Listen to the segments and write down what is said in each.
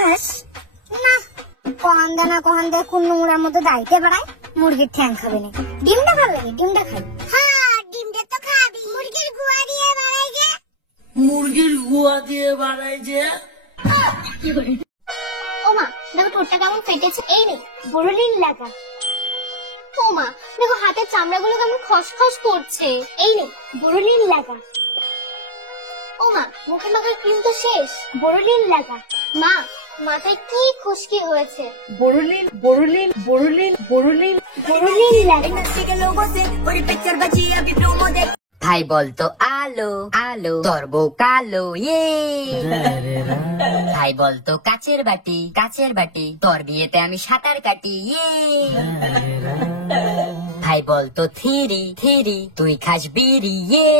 না কহান দে না কহান দে কোন নোংরার মধ্যে দাইতে পারায় মুরগির ঠ্যাং খাবে না। ডিমটা ভালো লাগে, ডিমটা খাই। হ্যাঁ ডিমটা তো খাবি। মুরগির গুয়া দিয়ে বানাই যে, মুরগির গুয়া দিয়ে বানাই যে। ওমা দেখো ঠোঁটটা কেমন ফেটেছে। এই রে বড়লিন লাগা। ওমা দেখো হাতের চামড়াগুলো কেমন খসখস করছে। এই রে বড়লিন লাগা। ওমা মুখে মাখার ক্রিম তো শেষ। বড়লিন লাগা। মা মাথায় কি খুশকি হয়েছে। বড়লিন বড়লিন বড়লিন বড়লিন বড়লিন লাগা। ভাই বলতো আলো আলো তোর বউ কালো ইয়ে। ভাই বলতো কাচের বাটি তোর বিয়েতে আমি সাঁতার কাটি ইয়ে। ভাই বলতো থিরি থিরি তুই খাস বিড়ি ইয়ে।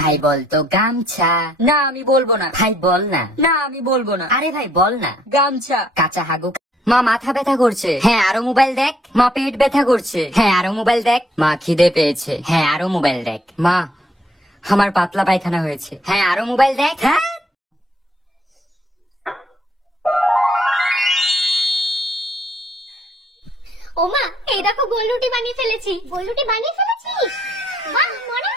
ভাই বলতো গামছা। না আমি বলবো না। ভাই বল না। না আমি বলবো না। আরে ভাই বল না। গামছা। কাঁচা হাগু। মা মাথা ব্যথা করছে। হ্যাঁ আরো মোবাইল দেখ। মা পেট ব্যথা করছে। হ্যাঁ আরো মোবাইল দেখ। মা খিদে পেয়েছে। হ্যাঁ আরো মোবাইল দেখ। মা আমার পাতলা পায়খানা হয়েছে। হ্যাঁ আরো মোবাইল দেখ। হ্যাঁ ওমা এই দেখো গোল রুটি বানিয়ে ফেলেছি। গোল রুটি বানিয়ে ফেলেছিস? বাহ মনে।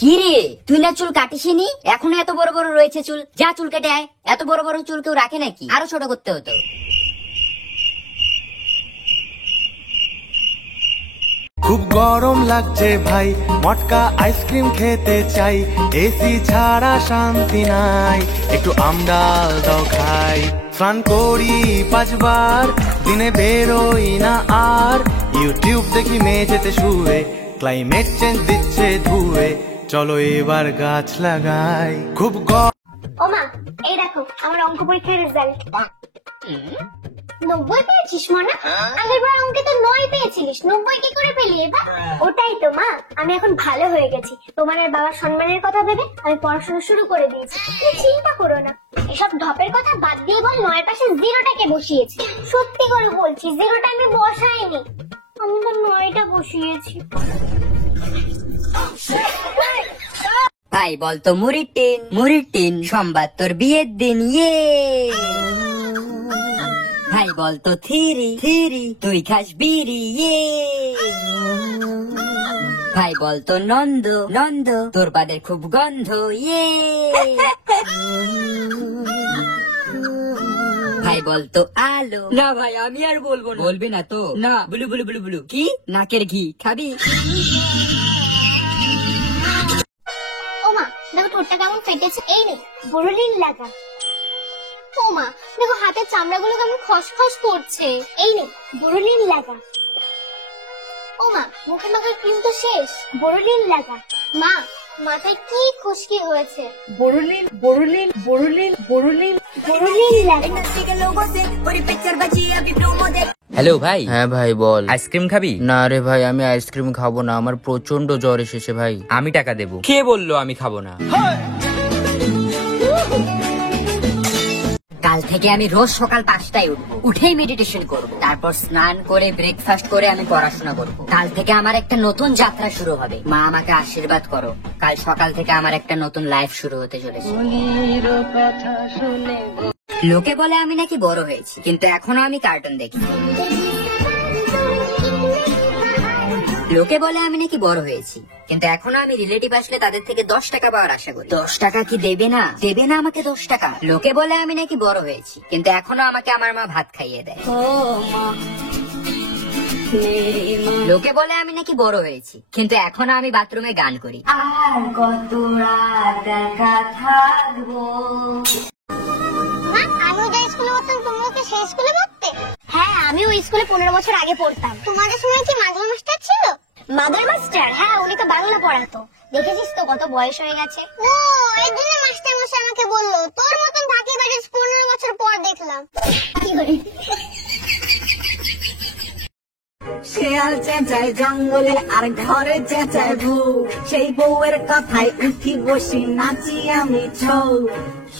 কি রে তুই না চুল কাটিসনি? এখনো এত বড় বড় রয়েছে চুল। যা চুল কেটে আয়। এত বড় বড় চুল কেউ রাখে নাকি? আরো ছোট করতে হতো। খুব গরম লাগছে ভাই, মটকা আইসক্রিম খেতে চাই। এসি ছাড়া শান্তি নাই, একটু আমডাল দাও খাই। স্নান করি 5 বার, দিনে বেরোই না আর। ইউটিউব দেখি মেঝেতে শুয়ে, ক্লাইমেট চেঞ্জ দিচ্ছে ধুয়ে। চলো এবার গাছ লাগাই। খুব ওমা এই দেখো আমার অঙ্ক পরীক্ষার রেজাল্ট। 90 পেয়েছিস মনা? আগের বার অঙ্কে তো 9 পেয়েছিলিস, 90 কি করে পেলি এবার? ওটাই তো মা, আমি এখন ভালো হয়ে গেছি। তোমার আর বাবার সম্মানের কথা ভেবে আমি পড়াশোনা শুরু করে দিয়েছি। তুমি চিন্তা করো না। এসব ঢপের কথা বাদ দিয়ে বল 9 এর পাশে 0টাকে বসিয়েছি। সত্যি করে বলছি 0টা আমি বসাইনি, আমি তো 9টা বসিয়েছি। ভাই বলতো মুড়ির টিন সোমবার তোর বিয়ের দিন ইয়ে। ভাই বলতো থিরি থিরি তুই খাস বিড়ি ইয়ে। ভাই বলতো নন্দ তোর বাদের খুব গন্ধ ইয়ে। ভাই বলতো আলো। না ভাই আমি আর বলবো না। বলবি না তো? না। বুলু বুলু বুলু বুলু। কি নাকের ঘি খাবি? ওমা দেখো ঠোঁটটা কেমন ফেটেছে। এই রে বড়লিন লাগা। ওমা দেখো হাতের চামড়াগুলো কেমন খসখস করছে। এই রে বড়লিন লাগা। ওমা মুখে মাখার ক্রিম তো শেষ। বড়লিন লাগা। মা মাথায় কি খুশকি হয়েছে। বড়লিন বড়লিন বড়লিন বড়লিন বড়লিন লাগা। হ্যালো ভাই। হ্যাঁ ভাই বল। আইসক্রিম খাবি? না রে ভাই আমি আইসক্রিম খাবো না, আমার প্রচন্ড জ্বর এসেছে ভাই। আমি টাকা দেবো। কে বললো আমি খাবো না? কাল থেকে আমি রোজ সকাল 5টায় উঠবো, উঠেই মেডিটেশন করব, তারপর স্নান করে ব্রেকফাস্ট করে আমি পড়াশোনা করব। কাল থেকে আমার একটা নতুন যাত্রা শুরু হবে। মা আমাকে আশীর্বাদ করো, কাল সকাল থেকে আমার একটা নতুন লাইফ শুরু হতে চলেছে। লোকে বলে আমি নাকি বড় হয়েছি, কিন্তু এখনো আমি কার্টুন দেখি। লোকে বলে আমি নাকি বড় হয়েছি, কিন্তু এখনো আমি রিলেটিভ আসলে তাদের থেকে 10 টাকা পাওয়ার আশা করি। 10 টাকা কি দেবে না? দেবে না আমাকে 10 টাকা? লোকে বলে আমি নাকি বড় হয়েছি, কিন্তু এখনো আমাকে আমার মা ভাত খাইয়ে দেয়। লোকে বলে আমি নাকি বড় হয়েছি, কিন্তু এখনো আমি বাথরুমে গান করি। আর কত রাত একা থাকবো। আমি ওই স্কুলে পড়তাম, তোমরা কি সেই স্কুলে পড়তে? হ্যাঁ আমি ওই স্কুলে 15 বছর আগে পড়তাম। তোমাদের সময় কি মাদুর মাস্টার ছিল? মাদুর মাস্টার? হ্যাঁ উনি তো বাংলা পড়াতো। দেখেছিস তো কত বয়স হয়ে গেছে। ও এই জন্য মাস্টার মশাই আমাকে বললো তোর মতন ঢাকি বাড়ির 15 বছর পর দেখলাম। কি করি শেয়াল চেঁচায় জঙ্গলে আর ঘরে চেঁচায় বউ, সেই বউয়ের কথায় উঠি বসি নাচি আমি ছৌ।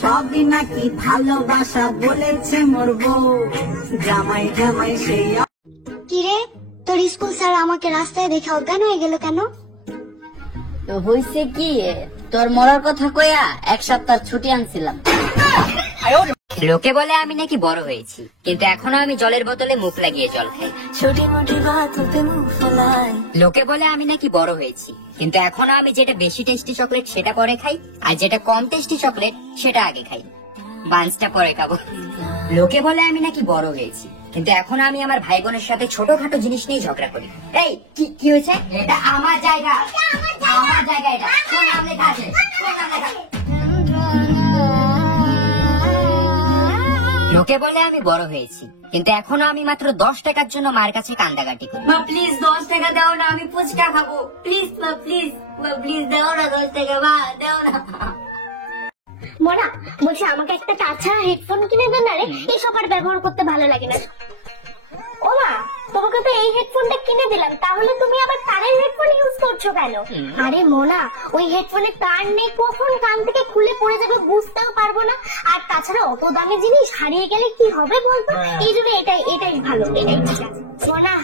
সবই নাকি ভালোবাসা বলেছে মোর বউ, জামাই জামাই সেই। কিরে তোর স্কুল স্যার আমাকে রাস্তায় দেখে অজ্ঞান হয়ে গেল কেন? তো হইছে কি, তোর মরার কথা কইয়া 1 সপ্তাহ ছুটি আনছিলাম। লোকে বলে আমি নাকি বড় হয়েছি, কিন্তু এখনো আমি জলের বোতলে মুখ লাগিয়ে জল খাই। লোকে বলে আমি নাকি বড় হয়েছি, কিন্তু এখনো আমি যেটা বেশি টেস্টি চকলেট সেটা পরে খাই, আর যেটা কম টেস্টি চকলেট সেটা আগে খাই, বান্সটা পরে খাবো। লোকে বলে আমি নাকি বড় হয়েছি, কিন্তু এখনো আমি আমার ভাই বোনের সাথে ছোটখাটো জিনিস নিয়ে ঝগড়া করি। এই কি হয়েছে? এটা আমার জায়গা, আমার জায়গা, এটা কোন নাম লেখা আছে? কোন নাম লেখা আছে? লোকে বলে আমি বড় হয়েছি, কিন্তু এখনো আমি মাত্র 10 টাকার জন্য মার কাছে কান্দাকাটি করি। মা প্লিজ 10 টাকা দাও না, আমি ফুচকা খাবো। প্লিজ মা, প্লিজ মা, প্লিজ দাও না 10 টাকা, মা দাও না। মোনা বলছি আমাকে একটা তাছাড়া হেডফোন কিনে দেন না রে, এসব আর ব্যবহার করতে ভালো লাগে না। ও মা, তোমাকে তো এই হেডফোনটা কিনে দিলাম, তাহলে তুমি আবার তারের হেডফোন ইউজ করছো কেন? আরে মোনা, ওই হেডফোনে তার নেই, কখন কান থেকে খুলে পড়ে যাবে বুঝতেও পারবো না। আর তাছাড়া অত দামি জিনিস হারিয়ে গেলে কি হবে বলতো? এই জন্য এটাই ভালো, এটাই ঠিক আছে। মোনা,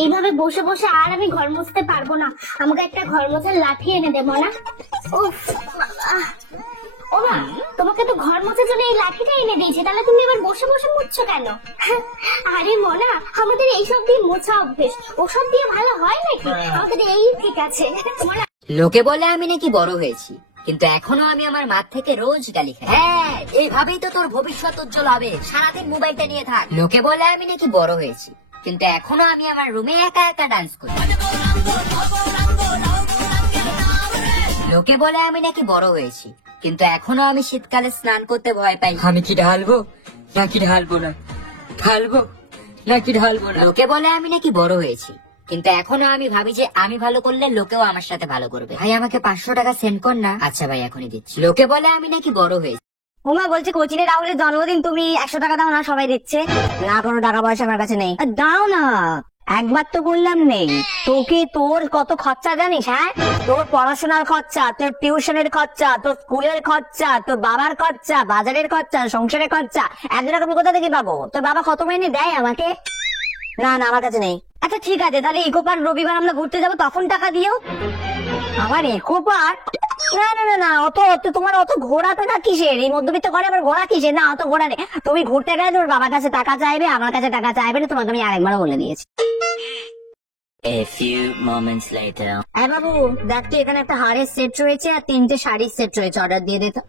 এইভাবে বসে বসে আর আমি ঘর মুছতে পারবো না, আমাকে একটা ঘর মোছার লাঠি এনে দে মোনা। উফ বাবা। ও মা, তোমাকে তো ঘর মোছার জন্য এই লাঠিটা এনে দিয়েছে, তাহলে তুমি এবার বসে বসে মুছছো কেন? আরে মোনা, আমাদের এইসব দিয়ে মোছা অভ্যেস, ওসব দিয়ে ভালো হয় নাকি? আমাদের এই ঠিক আছে। লোকে বলে আমি নাকি বড় হয়েছি, কিন্তু এখনো আমি আমার মা থেকে রোজ গালি খাই। হ্যাঁ, এইভাবেই তো তোর ভবিষ্যৎ উজ্জ্বল হবে, সারাদিন মোবাইলটা নিয়ে থাক। লোকে বলে আমি নাকি বড় হয়েছি, কিন্তু এখনো আমি আমার রুমে একা একা ডান্স করি। লোকে বলে আমি নাকি বড় হয়েছি, কিন্তু এখনো আমি শীতকালে স্নান করতে ভয় পাই। আমি কি ঢালবো নাকি ঢালবো না, ঢালবো নাকি ঢালবো না। লোকে বলে আমি নাকি বড় হয়েছি, কিন্তু এখনো আমি ভাবি যে আমি ভালো করলে লোকেও আমার সাথে ভালো করবে। ভাই আমাকে 500 টাকা সেন্ড কর না। আচ্ছা ভাই, এখনই দিচ্ছি। লোকে বলে আমি নাকি বড় হয়েছি। ওমা বলছে কোচিনে রাহুলের জন্মদিন, তুমি 100 টাকা দাও না, সবাই দিচ্ছে। না, কোনো টাকা পয়সা আমার কাছে নেই। দাও না, একবার তো বললাম নেই। তোকে তোর কত খরচা জানিস? হ্যাঁ, তোর পড়াশোনার খরচা, তোর টিউশনের খরচা, তোর স্কুলের খরচা, তোর বাবার খরচা, বাজারের খরচা, সংসারের খরচা, 1 লাখ আমি কোথা থেকে পাবো? তোর বাবা কত মাইনে দেয় আমাকে? না না, আমার কাছে নেই। আচ্ছা ঠিক আছে, তাহলে ইকো পার্ক রবিবার আমরা ঘুরতে যাবো, তখন টাকা দিও। আমার ইকো পার্ক? না না না না, অত তোমার অত ঘোরা টাকা কিসের? এই মধ্যবিত্ত ঘরে আবার ঘোরা কিসের? না, অত ঘোরা নেই। তুমি ঘুরতে গেলে তোর বাবার কাছে টাকা চাইবে, আমার কাছে টাকা চাইবে না, তোমাকে আমি আরেকবারও বলে দিয়েছি। A few moments later. বাবু দেখ তো, এখানে একটা হারের সেট রয়েছে আর 3টে শাড়ির সেট রয়েছে, অর্ডার দিয়ে দে তো।